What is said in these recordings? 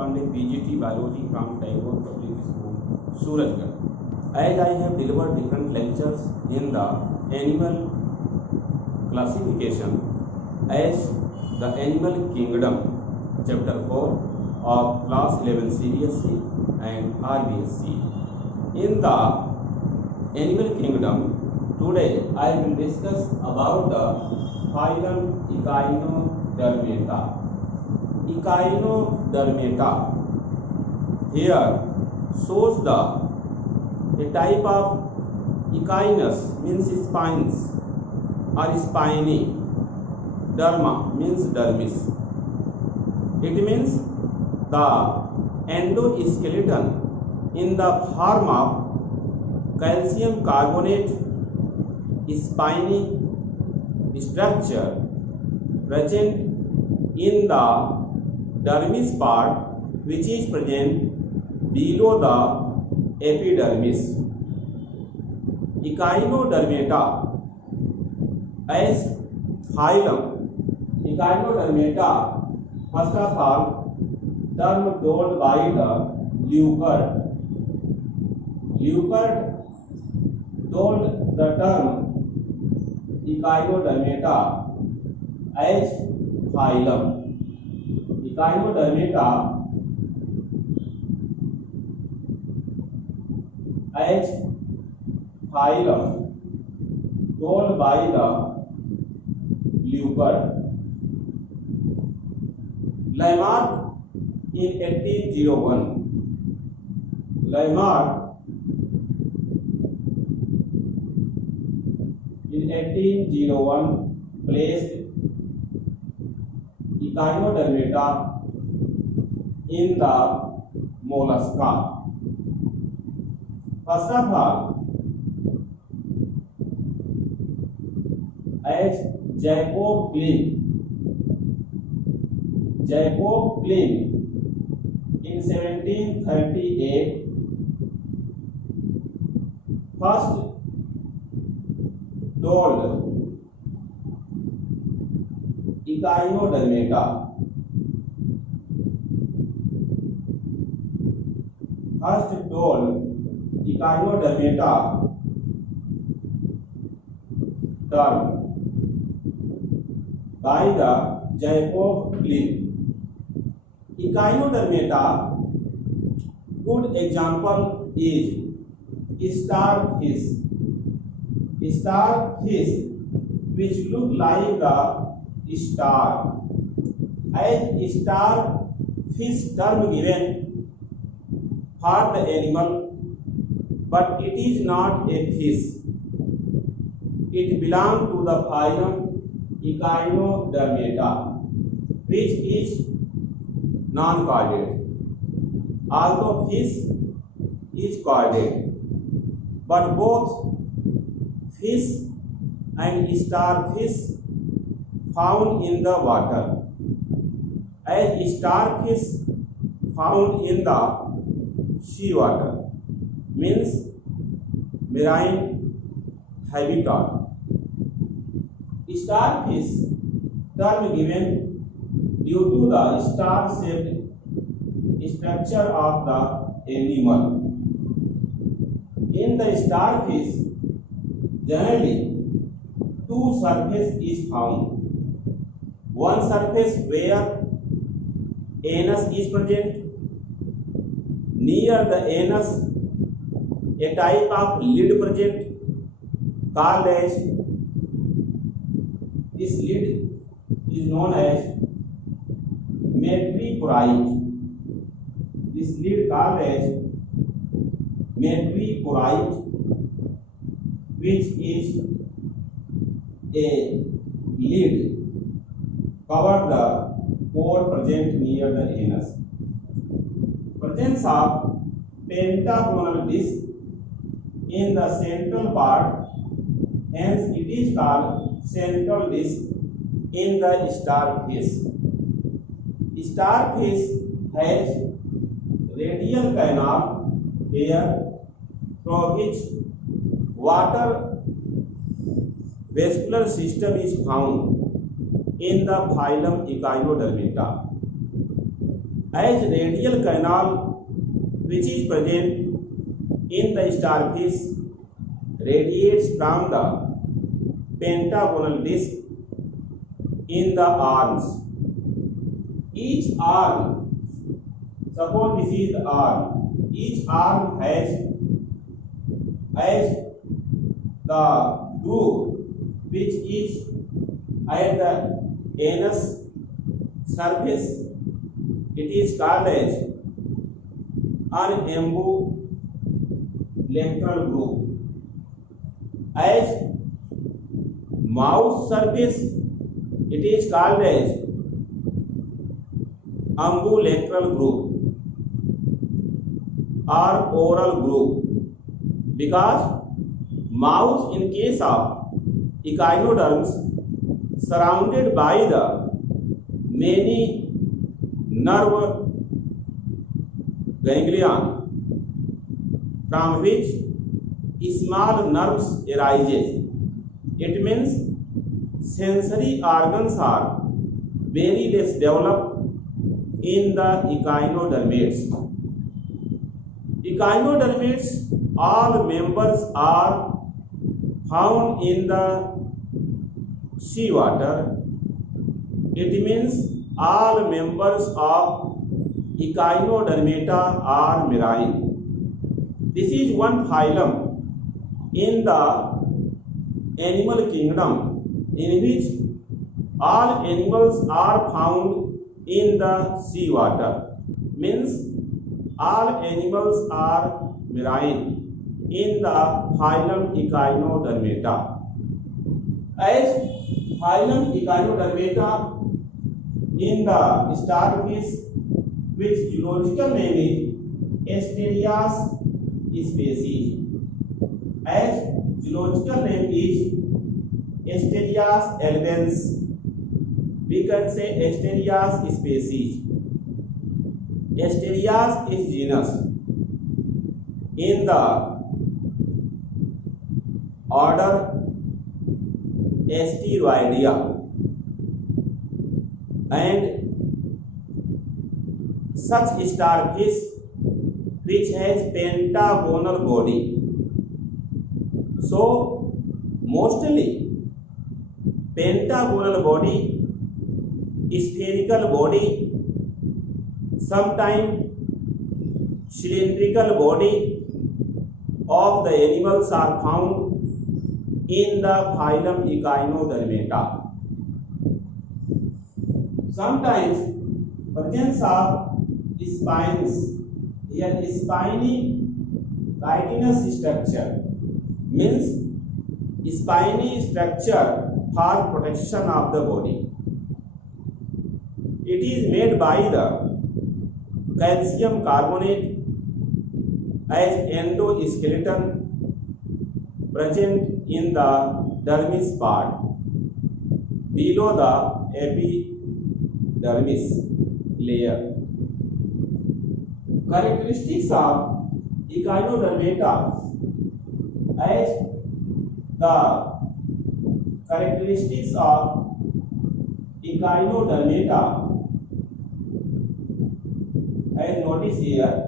Pandey, PGT Biology from Tagore Public School, Surajgarh. As I have delivered different lectures in the animal classification as the Animal Kingdom, Chapter 4 of Class 11 CBSE and RBSE. In the Animal Kingdom, today I will discuss about the phylum Echinodermata. Echinodermata here shows the a type of echinus means spines or spiny, derma means dermis. It means the endoskeleton in the form of calcium carbonate spiny structure present in the dermis part, which is present below the epidermis. Echinodermata as phylum. Echinodermata, first of all, term told by the Leuckart. Leuckart told the term Echinodermata as phylum. Echinodermata as phylum told by the Leuckart. Lamarck in 1801. Lamarck in 1801 placed Echinodermata in the mollusca. First of all, as Jacob Klein in 1738 first told Echinodermata. First told Echinodermata term by the Jacob Klein. Echinodermata, good example is starfish. Starfish which look like the star. As starfish term given for the animal, but it is not a fish. It belongs to the phylum Echinodermata, which is non-chordate. Although fish is chordate, but both fish and starfish found in the water. As starfish found in the sea water means marine habitat. Starfish term given due to the star-shaped structure of the animal. In the starfish, generally two surfaces is found. One surface where anus is present. Near the anus, a type of lid present called as, this lid is known as madreporite. This lid called as madreporite, which is a lid cover the pore present near the anus. Presence of pentagonal disc in the central part, hence it is called central disc in the starfish. Starfish has radial canal here through which water vascular system is found in the phylum Echinodermata. as radial canal which is present in the starfish radiates from the pentagonal disc in the arms. Each arm, suppose this is the arm, each arm has the groove which is at the anus surface. It is called as an ambulacral groove. As mouth surface, it is called as ambulacral groove or oral groove, because mouth in case of echinoderms surrounded by the many nerve ganglion from which small nerves arises. It means sensory organs are very less developed in the echinodermates. Echinodermates, all members are found in the seawater. It means all members of Echinodermata are marine. This is one phylum in the animal kingdom in which all animals are found in the seawater. Means all animals are marine in the phylum Echinodermata. As phylum Echinodermata in the starfish, which zoological name is Asterias species. As zoological name is Asterias albens, we can say Asterias species. Asterias is genus in the order Asteroidea, and such starfish which has pentagonal body. So mostly pentagonal body, spherical body, sometimes cylindrical body of the animals are found in the phylum Echinodermata. Sometimes presence of spines, here spiny chitinous structure means spiny structure for protection of the body. It is made by the calcium carbonate as endoskeleton present in the dermis part below the epidermis layer. Characteristics of Echinodermata, as the characteristics of Echinodermata, as notice here,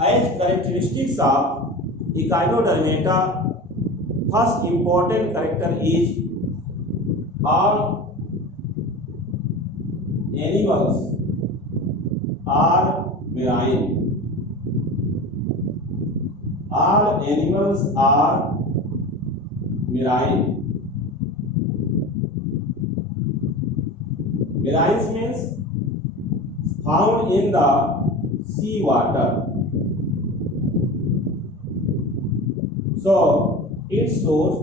as characteristics of Echinodermata, first important character is all animals are marine. All animals are marine. Marine means found in the sea water. So it shows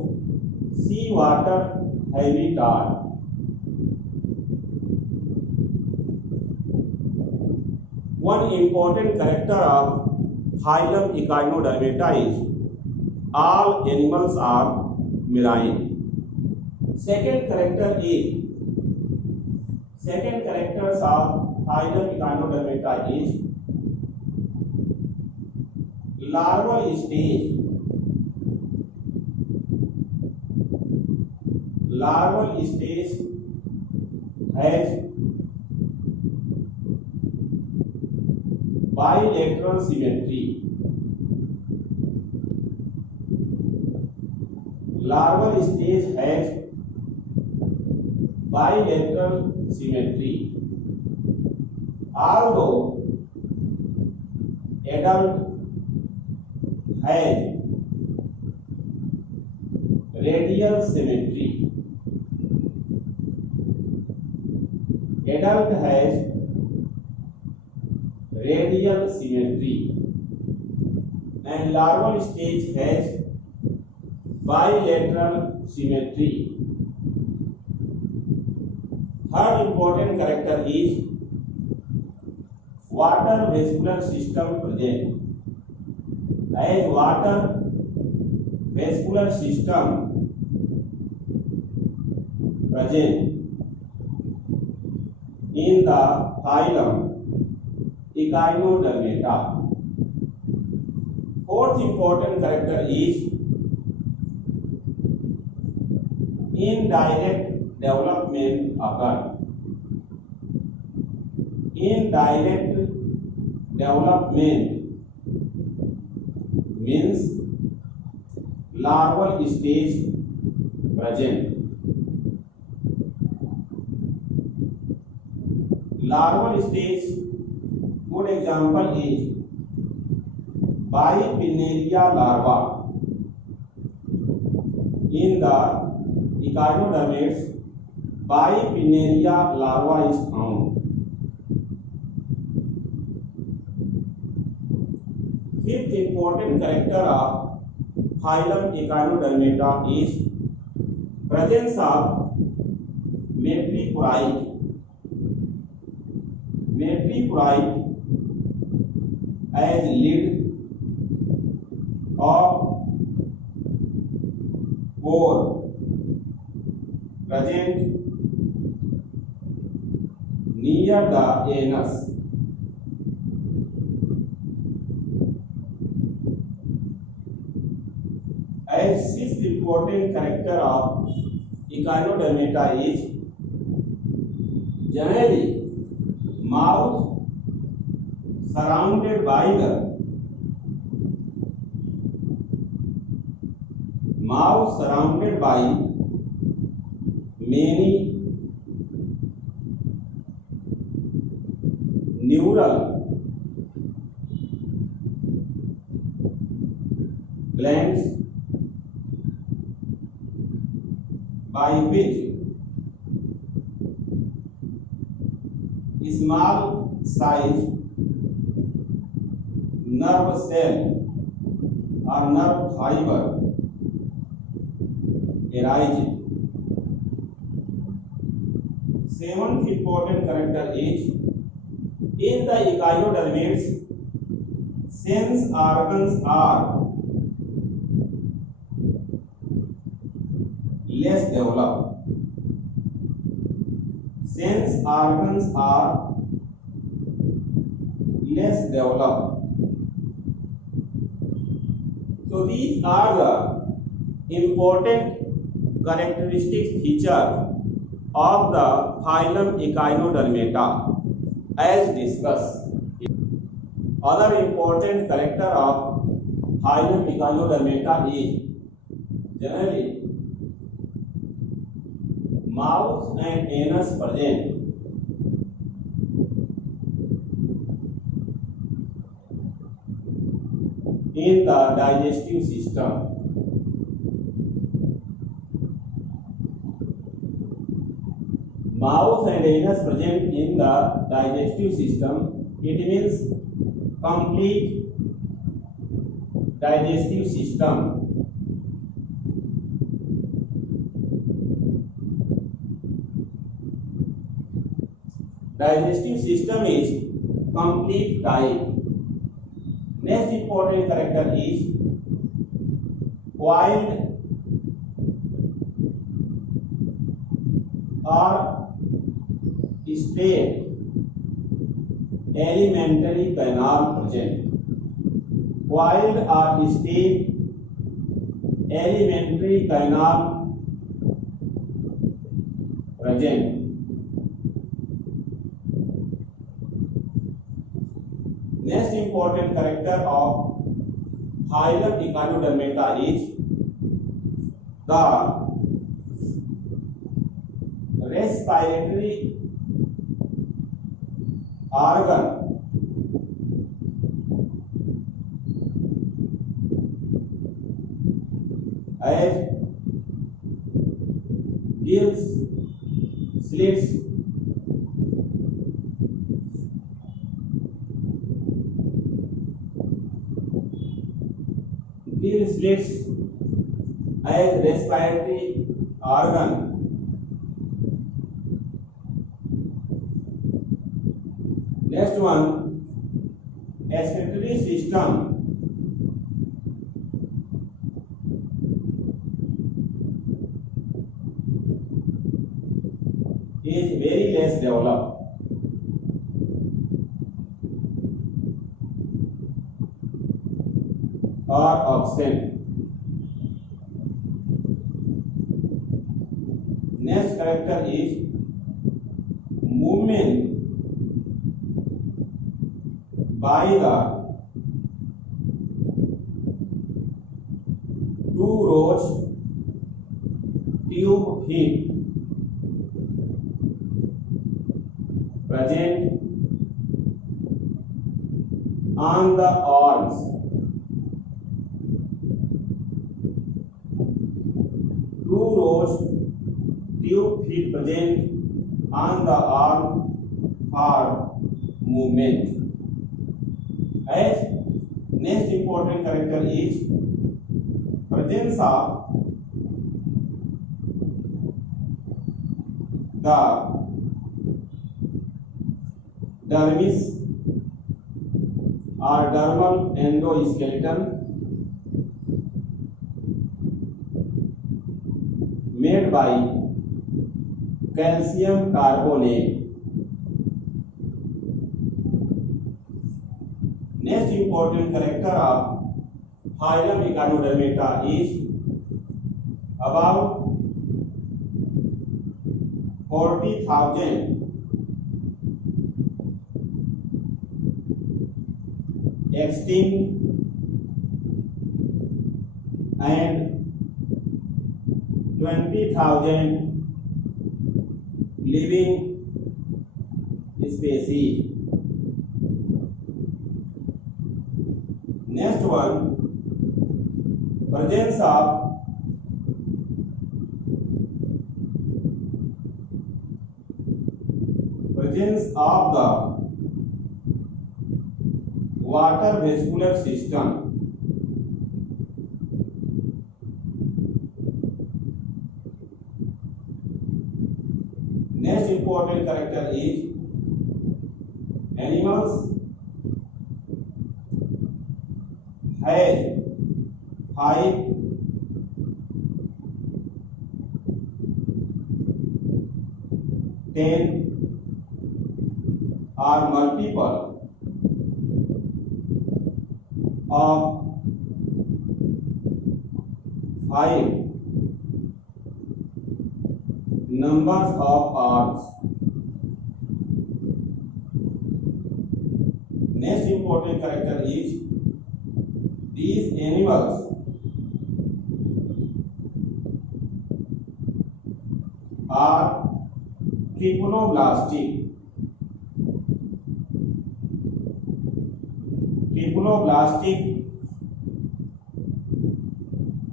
sea water habitat. One important character of phylum Echinodermata is all animals are marine. Second characters of phylum Echinodermata is larval stage has bilateral symmetry. Larval stage has bilateral symmetry. Although adult has radial symmetry. Adult has radial symmetry and larval stage has bilateral symmetry. Third important character is water vascular system present. As water vascular system present in the phylum Echinodermata. Fourth important character is indirect development occur. Indirect development means larval stage present. Larval stage, good example is Bipinnaria larva. In the echinodermates, Bipinnaria larva is found. Fifth important character of phylum Echinodermata is presence of metriporite as lid of pore present near the anus. As sixth important character of Echinodermata is generally mouth surrounded by many neural glands by which small size nerve cell or nerve fiber arise. Seventh important character is in the echinodermates sense organs are less developed. Sense organs are less developed. So these are the important characteristic features of the phylum Echinodermata as discussed. Other important character of phylum Echinodermata is generally mouth and anus present. In the digestive system. Mouth and anus present in the digestive system, it means complete digestive system. Digestive system is complete type. Next important character is coiled or straight alimentary canal present. coiled or stiff alimentary canal present. Next important character of Hilum echinodermata is the respiratory organ as gills, slits, as respiratory organ. Next one, excretory system is very less developed. Or absent. Next character is movement by the two rows tube head present on the arms. Two rows tube head present on the arm for movement. As next important character is presence of the dermis or dermal endoskeleton made by calcium carbonate. Next important character of Hilum echinodermata is about 40,000 extinct and 20,000 living species. Next one, presence of the water vascular system Next important character is animals have 5 10 or multiple of 5 numbers of arms. Next important character is these animals are triploblastic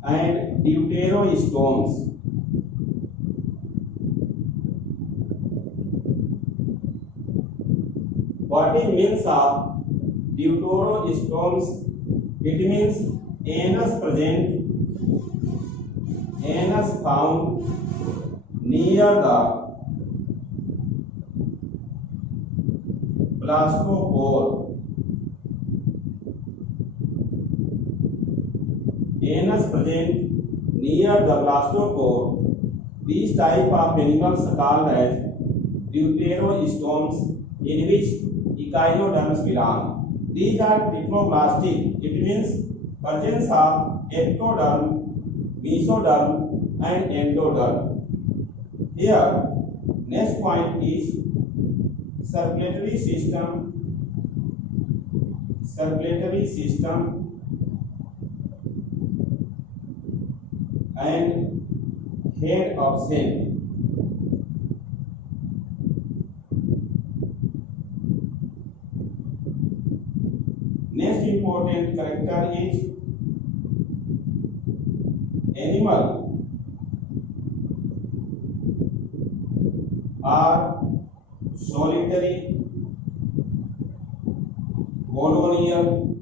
and deuterostomes. What it means of deuterostomes? It means anus present, anus found near the blastopore. Anus present near the blastopore. These type of animals are called as deuterostomes, in which echinoderms belong. These are triploblastic. It means presence of ectoderm, mesoderm, and endoderm. Here, next point is circulatory system. Circulatory system and head of cell. Next important character is animal are solitary, colonial,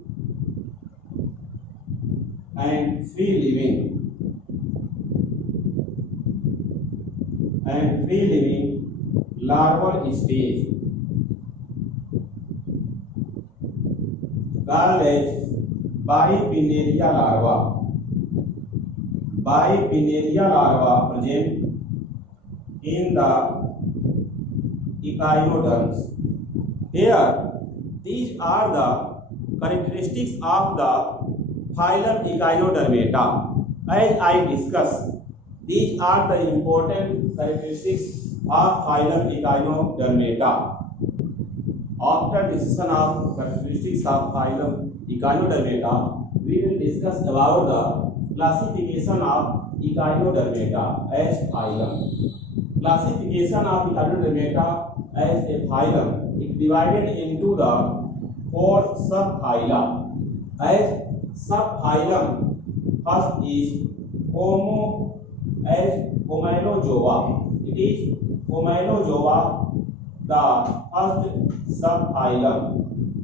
and free living. Larval stage called as Bipinnaria larva. Bipinnaria larva present in the echinoderms. Here, these are the characteristics of the phylum Echinodermata. As I discussed, these are the important characteristics of phylum Echinodermata. After discussion of characteristics of phylum Echinodermata, we will discuss about the classification of Echinodermata as phylum. Classification of Echinodermata as a phylum is divided into the 4 subphyla. As subphylum, first is Homilozoa. It is Homilozoa, the first subphylum,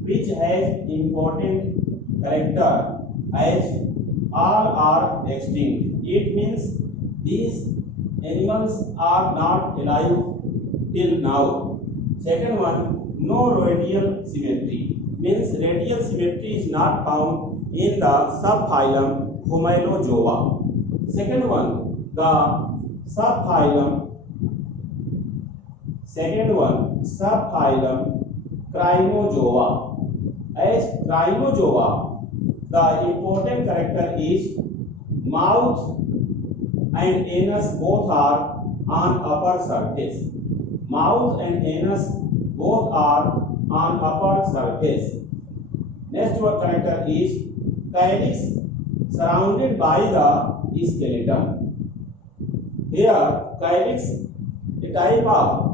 which has important character as all are extinct. It means these animals are not alive till now. Second one, no radial symmetry, means radial symmetry is not found in the subphylum Homilozoa. Second one, the subphylum Crinozoa. As Crinozoa, the important character is mouth and anus both are on upper surface. Mouth and anus both are on upper surface. Next one character is calyx surrounded by the skeleton. Here, calyx, a type of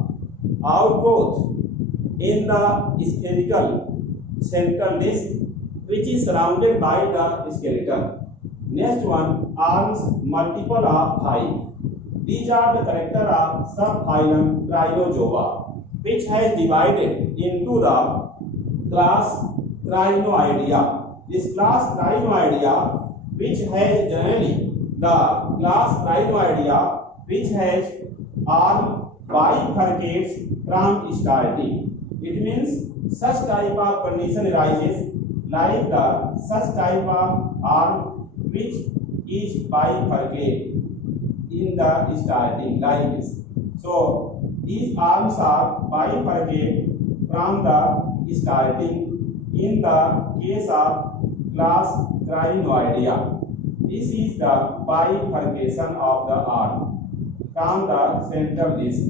outgrowth in the spherical central disc which is surrounded by the skeleton. Next one, arms multiple of 5. These are the character of subphylum Crinozoa, which has divided into the class Crinoidea. This class Crinoidea, which has generally the class Crinoidea, which has all bifurcates from starting. It means such type of condition arises like the such type of arm which is bifurcate in the starting like this. So these arms are bifurcate from the starting in the case of class Crinoidea. This is the bifurcation of the arm from the central disc.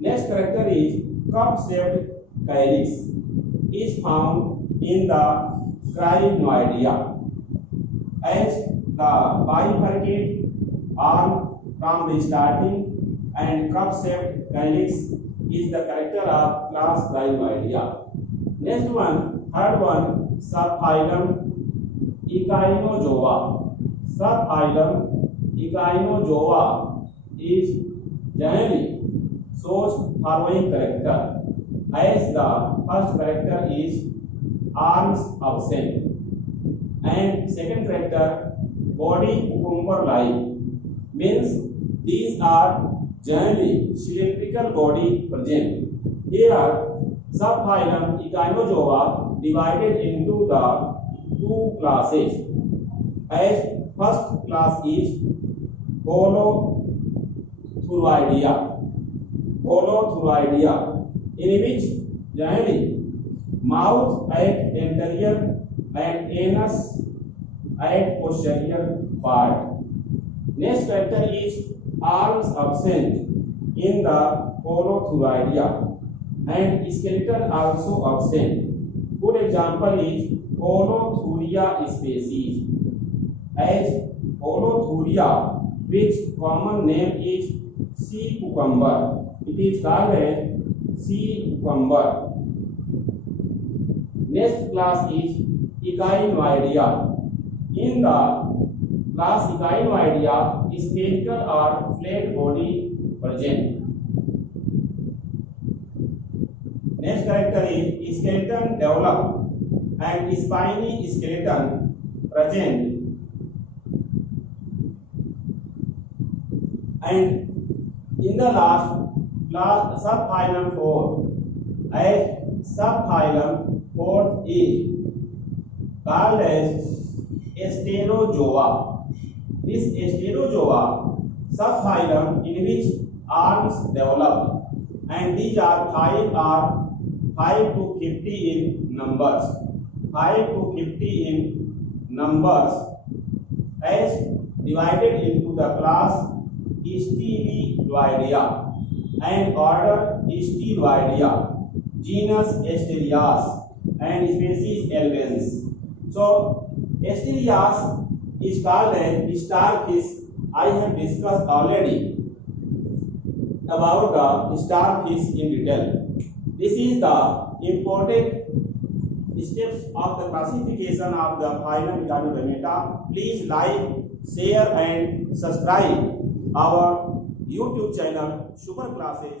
Next character is cup-shaped calyx is found in the Crinoidea. As the bifurcate arm from the starting and cup-shaped calyx is the character of class Crinoidea. Next one, third one, subphylum Echinozoa. Subphylum Echinozoa is generally shows following character. As the first character is arms absent, and second character body cucumber-like, means these are generally cylindrical body present. Here, subphylum Echinozoa divided into the 2 classes. As first class is Holothuroidea, in which generally mouth at anterior and anus at posterior part. Next character is arms absent in the Holothuridia and skeleton also absent. Good example is Holothuria species. As Holothuria, which common name is sea cucumber. It is called as sea cucumber. Next class is Echinoidea. In the class Echinoidea, spherical or flat body present. Next character is skeleton developed and spiny skeleton present. And in the last class subphylum 4, as subphylum 4 is called as Asterozoa. This Asterozoa subphylum in which arms develop, and these are 5 to 50 in numbers. 5 to 50 in numbers, as divided into the class Steroidea and order Steroidea, genus Asterias and species Albans. So Asterias is called as starfish. I have discussed already about the starfish in detail. This is the important steps of the classification of the phylum Echinodermata. Please like, share and subscribe our YouTube channel Super Classes.